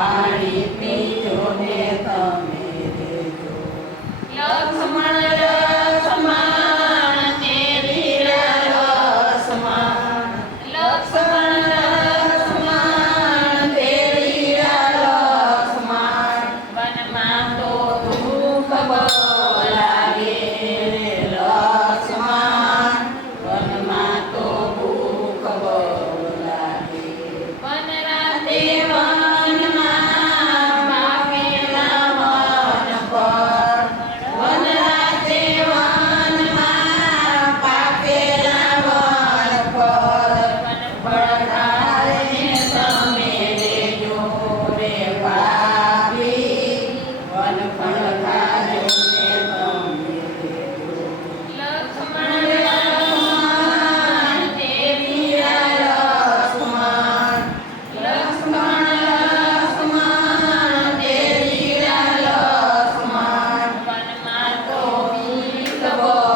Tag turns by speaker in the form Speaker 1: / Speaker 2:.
Speaker 1: Bye.
Speaker 2: 여보